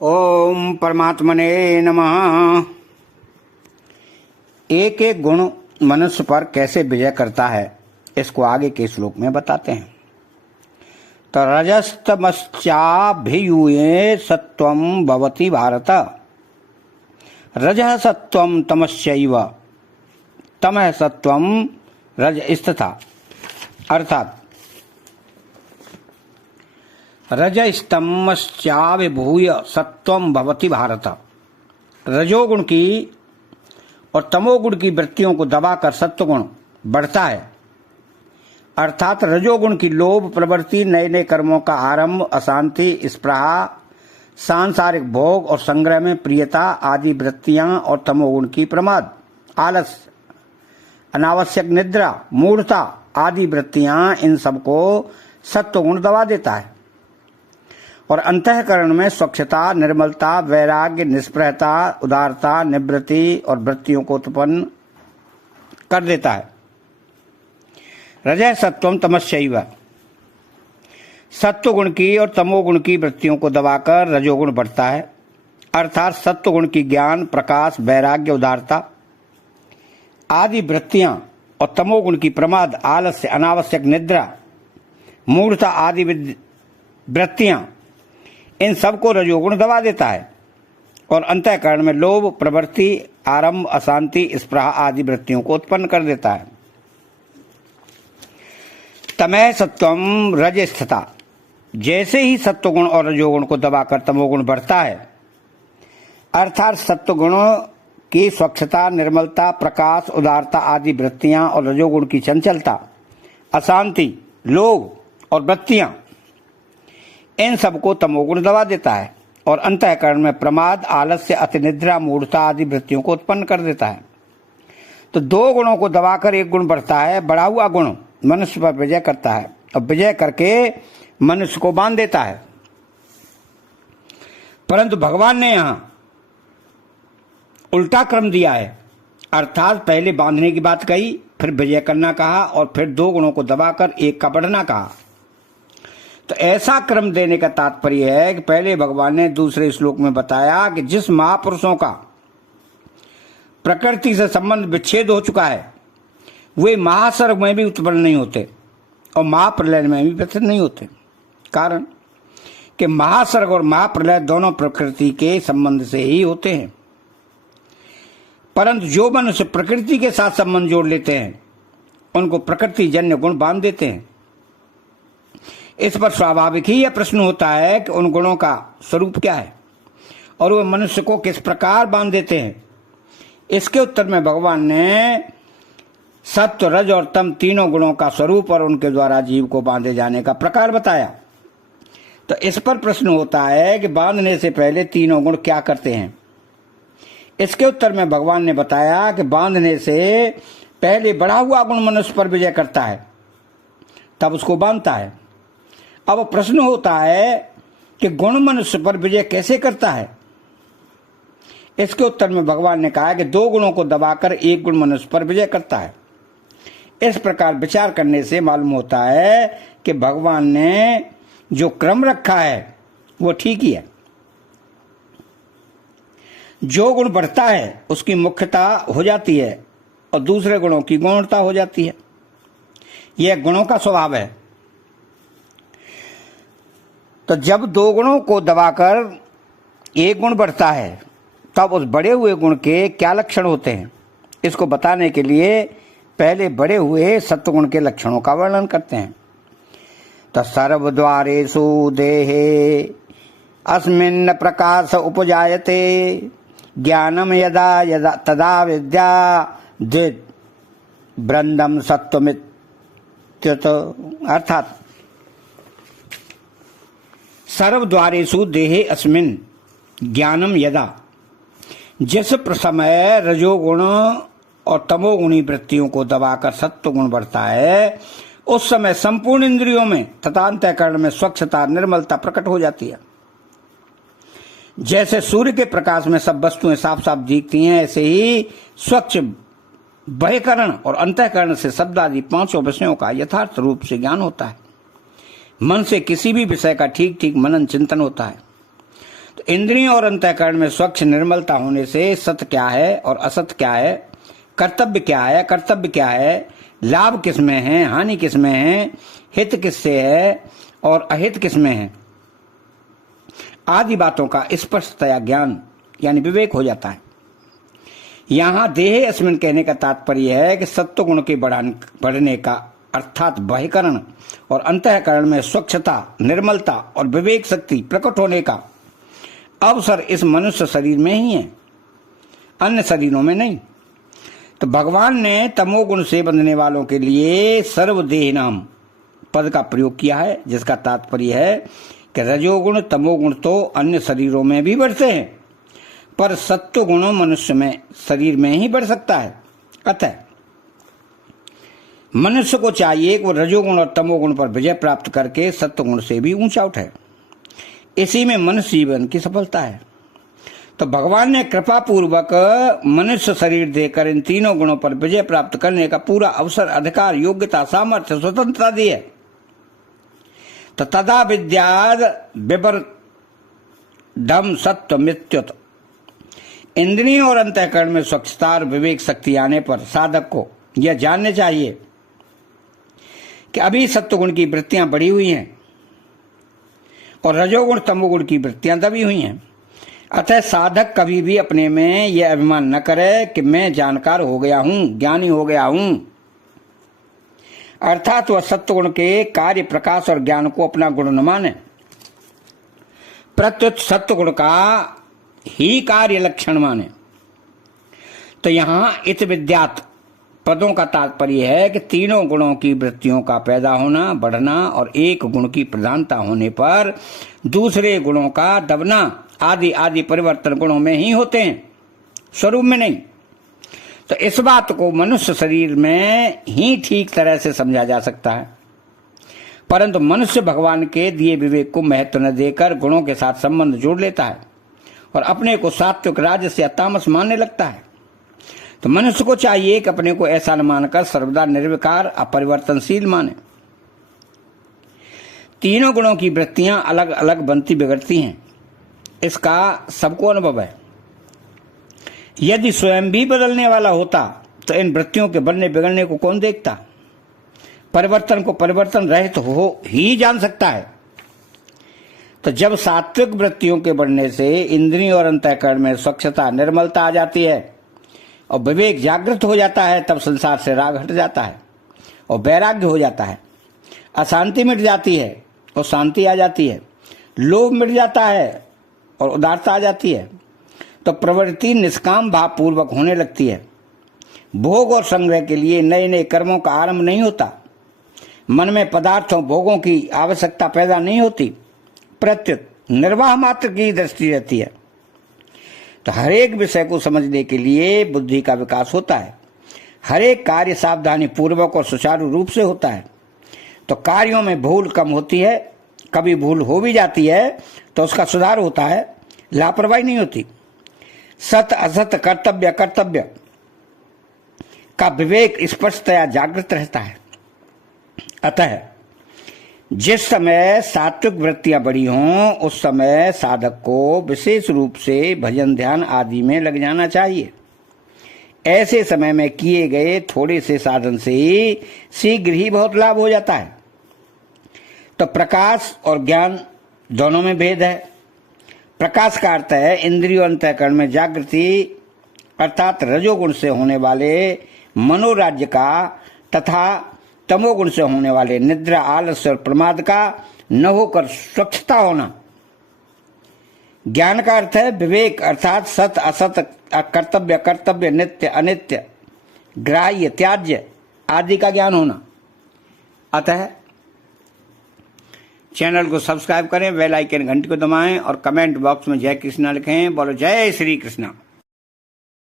ओम परमात्मने नमः। एक एक गुण मनुष्य पर कैसे विजय करता है इसको आगे के श्लोक में बताते हैं। तो रजस्तमश्चाभियूये सत्वं भवति भारत। रजः सत्वं तमश्चैव तमः सत्वं रजस्तथा। अर्थात रजस्तमश्चाभिभूय सत्वं भवति भारत। रजोगुण की और तमोगुण की वृत्तियों को दबाकर सत्वगुण बढ़ता है। अर्थात रजोगुण की लोभ प्रवृत्ति, नए नए कर्मों का आरंभ, अशांति, स्पृहा, सांसारिक भोग और संग्रह में प्रियता आदि वृत्तियां, और तमोगुण की प्रमाद, आलस्य, अनावश्यक निद्रा, मूढ़ता आदि वृत्तियां, इन सबको सत्वगुण दबा देता है और अंतःकरण में स्वच्छता, निर्मलता, वैराग्य, निष्प्रहता, उदारता, निवृत्ति और वृत्तियों को उत्पन्न कर देता है। रजः सत्वम तमश्चैव। सत्वगुण की और तमोगुण की वृत्तियों को दबाकर रजोगुण बढ़ता है। अर्थात सत्वगुण की ज्ञान, प्रकाश, वैराग्य, उदारता आदि वृत्तियां और तमोगुण की प्रमाद, आलस्य, अनावश्यक निद्रा, मूढ़ता आदि वृत्तियां, इन सबको रजोगुण दबा देता है और अंतःकरण में लोभ प्रवृत्ति, आरंभ, अशांति, स्पृहा आदि वृत्तियों को उत्पन्न कर देता है। तमः सत्वम रजस्तथा। जैसे ही सत्वगुण और रजोगुण को दबाकर तमोगुण बढ़ता है, अर्थात सत्वगुण की स्वच्छता, निर्मलता, प्रकाश, उदारता आदि वृत्तियां और रजोगुण की चंचलता, अशांति, लोभ और वृत्तियां, इन सबको तमोगुण दबा देता है और अंतःकरण में प्रमाद, आलस्य, अतिनिद्रा, मूढ़ता आदि वृत्तियों को उत्पन्न कर देता है। तो दो गुणों को दबाकर एक गुण बढ़ता है। बढ़ा हुआ गुण मनुष्य पर विजय करता है और विजय करके मनुष्य को बांध देता है। परंतु भगवान ने यहां उल्टा क्रम दिया है। अर्थात पहले बांधने की बात कही, फिर विजय करना कहा और फिर दो गुणों को दबाकर एक का बढ़ना कहा। तो ऐसा क्रम देने का तात्पर्य है कि पहले भगवान ने दूसरे श्लोक में बताया कि जिस महापुरुषों का प्रकृति से संबंध विच्छेद हो चुका है, वे महासर्ग में भी उत्पन्न नहीं होते और महाप्रलय में भी प्रसिद्ध नहीं होते। कारण कि महासर्ग और महाप्रलय दोनों प्रकृति के संबंध से ही होते हैं। परंतु जो मनुष्य प्रकृति के साथ संबंध जोड़ लेते हैं, उनको प्रकृति जन्य गुण बांध देते हैं। इस पर स्वाभाविक ही यह प्रश्न होता है कि उन गुणों का स्वरूप क्या है और वे मनुष्य को किस प्रकार बांध देते हैं। इसके उत्तर में भगवान ने सत्व, रज और तम तीनों गुणों का स्वरूप और उनके द्वारा जीव को बांधे जाने का प्रकार बताया। तो इस पर प्रश्न होता है कि बांधने से पहले तीनों गुण क्या करते हैं। इसके उत्तर में भगवान ने बताया कि बांधने से पहले बढ़ा हुआ गुण मनुष्य पर विजय करता है, तब उसको बांधता है। अब प्रश्न होता है कि गुण मनुष्य पर विजय कैसे करता है। इसके उत्तर में भगवान ने कहा कि दो गुणों को दबाकर एक गुण मनुष्य पर विजय करता है। इस प्रकार विचार करने से मालूम होता है कि भगवान ने जो क्रम रखा है वो ठीक ही है। जो गुण बढ़ता है उसकी मुख्यता हो जाती है और दूसरे गुणों की गौणता हो जाती है। यह गुणों का स्वभाव है। तो जब दो गुणों को दबाकर एक गुण बढ़ता है, तब उस बढ़े हुए गुण के क्या लक्षण होते हैं, इसको बताने के लिए पहले बढ़े हुए सत्वगुण के लक्षणों का वर्णन करते हैं। तो सर्वद्वारेषु देहे अस्मिन् प्रकाश उपजायते ज्ञानम यदा यदा तदा विद्या द्वित वृंदम सत्वमित्युत। अर्थात सर्वद्वारेषु देहे अस्मिन् ज्ञानम यदा, जिस समय रजोगुण और तमोगुणी वृत्तियों को दबाकर सत्वगुण बढ़ता है, उस समय संपूर्ण इंद्रियों में तथा अंतःकरण में स्वच्छता, निर्मलता प्रकट हो जाती है। जैसे सूर्य के प्रकाश में सब वस्तुएं साफ साफ दिखती हैं, ऐसे ही स्वच्छ बहिकरण और अंतःकरण से शब्द आदि पांचों विषयों का यथार्थ रूप से ज्ञान होता है। मन से किसी भी विषय का ठीक ठीक मनन चिंतन होता है। तो इंद्रियों और अंतःकरण में स्वच्छ निर्मलता होने से सत्य क्या है और असत्य क्या है, कर्तव्य क्या है, कर्तव्य क्या है, लाभ किसमें है, हानि किसमें है, हित किससे है और अहित किसमें है, आदि बातों का स्पष्टतया ज्ञान यानी विवेक हो जाता है। यहाँ देहे अस्मिन कहने का तात्पर्य है कि सत्व गुण के बढ़ने का अर्थात बाह्यकरण और अंतःकरण में स्वच्छता, निर्मलता और विवेक शक्ति प्रकट होने का अवसर इस मनुष्य शरीर में ही है, अन्य शरीरों में नहीं। तो भगवान ने तमोगुण से बंधने वालों के लिए सर्वदेह नाम पद का प्रयोग किया है, जिसका तात्पर्य है कि रजोगुण तमोगुण तो अन्य शरीरों में भी बढ़ते हैं, पर सत्व गुण मनुष्य में शरीर में ही बढ़ सकता है। अतः मनुष्य को चाहिए कि वो रजोगुण और तमोगुण पर विजय प्राप्त करके सत्व गुण से भी ऊंचा उठे। इसी में मनुष्य जीवन की सफलता है। तो भगवान ने कृपा पूर्वक मनुष्य शरीर देकर इन तीनों गुणों पर विजय प्राप्त करने का पूरा अवसर, अधिकार, योग्यता, सामर्थ्य, स्वतंत्रता दी है। तो तदा विद्याद विपर धम सत्व मृत्युत, इंद्रियों और अंतःकरण में स्वच्छता और विवेक शक्ति आने पर साधक को यह जानने चाहिए कि अभी सत्वगुण की वृत्तियां बढ़ी हुई हैं और रजोगुण तमोगुण की वृत्तियां दबी हुई हैं। अतः साधक कभी भी अपने में यह अभिमान न करे कि मैं जानकार हो गया हूं, ज्ञानी हो गया हूं, अर्थात वह सत्वगुण के कार्य, प्रकाश और ज्ञान को अपना गुण न माने, प्रत्युत सत्वगुण का ही कार्य लक्षण माने। तो यहां इत विद्यात पदों का तात्पर्य है कि तीनों गुणों की वृत्तियों का पैदा होना, बढ़ना और एक गुण की प्रधानता होने पर दूसरे गुणों का दबना आदि आदि परिवर्तन गुणों में ही होते हैं, स्वरूप में नहीं। तो इस बात को मनुष्य शरीर में ही ठीक तरह से समझा जा सकता है, परंतु मनुष्य भगवान के दिए विवेक को महत्व न देकर गुणों के साथ संबंध जोड़ लेता है और अपने को सात्विक, राजस या तामस मानने लगता है। तो मनुष्य को चाहिए कि अपने को ऐसा न मानकर सर्वदा निर्विकार, अपरिवर्तनशील माने। तीनों गुणों की वृत्तियां अलग अलग बनती बिगड़ती हैं, इसका सबको अनुभव है। यदि स्वयं भी बदलने वाला होता तो इन वृत्तियों के बनने बिगड़ने को कौन देखता? परिवर्तन को परिवर्तन रहित हो ही जान सकता है। तो जब सात्विक वृत्तियों के बढ़ने से इंद्रियों और अंतःकरण में स्वच्छता, निर्मलता आ जाती है और विवेक जागृत हो जाता है, तब संसार से राग हट जाता है और वैराग्य हो जाता है, अशांति मिट जाती है और शांति आ जाती है, लोभ मिट जाता है और उदारता आ जाती है। तो प्रवृत्ति निष्काम भाव पूर्वक होने लगती है। भोग और संग्रह के लिए नए नए कर्मों का आरंभ नहीं होता, मन में पदार्थों, भोगों की आवश्यकता पैदा नहीं होती, प्रत्युत निर्वाह मात्र की दृष्टि रहती है। तो हर एक विषय को समझने के लिए बुद्धि का विकास होता है, हर एक कार्य सावधानी पूर्वक और सुचारू रूप से होता है। तो कार्यों में भूल कम होती है, कभी भूल हो भी जाती है तो उसका सुधार होता है, लापरवाही नहीं होती। सत असत, कर्तव्य अकर्तव्य का विवेक स्पष्टतया जागृत रहता है। अतः जिस समय सात्विक वृत्तियां बढ़ी हों उस समय साधक को विशेष रूप से भजन, ध्यान आदि में लग जाना चाहिए। ऐसे समय में किए गए थोड़े से साधन से ही शीघ्र ही बहुत लाभ हो जाता है। तो प्रकाश और ज्ञान दोनों में भेद है। प्रकाश का अर्थ है इंद्रियों अंतःकरण में जागृति, अर्थात रजोगुण से होने वाले मनोराज्य का, तथा तमोगुण से होने वाले निद्रा, आलस्य और प्रमाद का न होकर स्वच्छता होना। ज्ञान का अर्थ है विवेक, अर्थात सत असत, कर्तव्य कर्तव्य, नित्य अनित्य, ग्राह्य त्याज्य आदि का ज्ञान होना। अतः चैनल को सब्सक्राइब करें, बेल आइकन घंटी को दबाएं और कमेंट बॉक्स में जय कृष्णा लिखें। बोलो जय श्री कृष्णा।